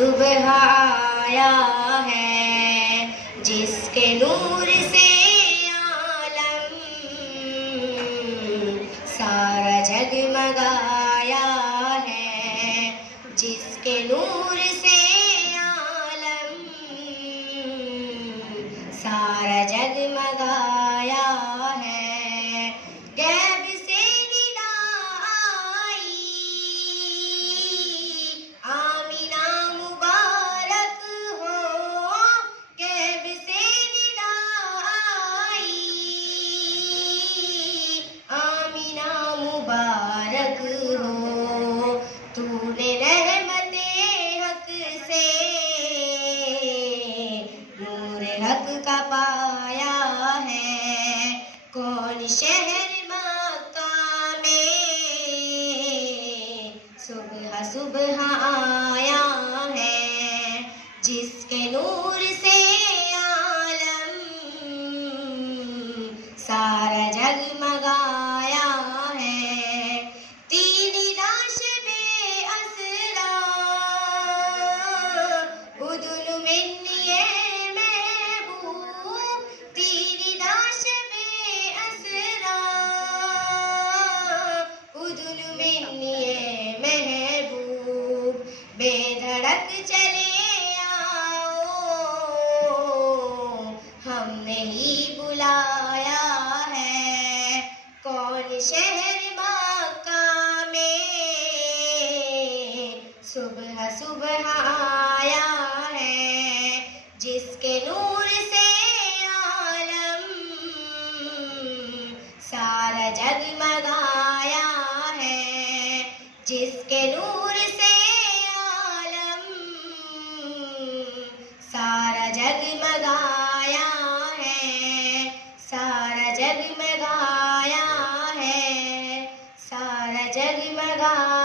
सुबह आया है, जिसके नूर से आलम सारा जगमगाया है, जिसके नूर से आलम सारा जगमगाया है। गैब से निदा आई, आमिना मुबारक हो। गैब से निदा आई, आमिना मुबारक हो। तूने रहमते हक से नूर हक का पाया है। कौन शहर मक्का में सुबह सुबह आया है, जिसके नूर से आलम सारा जगमगाया है। तेरी नाश में असरा उदुन मिन्निए महबूब, तेरी नाश में असरा उदुन मिन्निए महबूब। बेधड़क चले आओ, हमने ही बुलाया है। कौन शहर मक्का में सुबह सुबह आया है, जिसके नूर से आलम सारा जगमगाया है, जिसके नूर से आलम सारा जगमगाया है, सारा जगमगाया है, सारा जगमगाया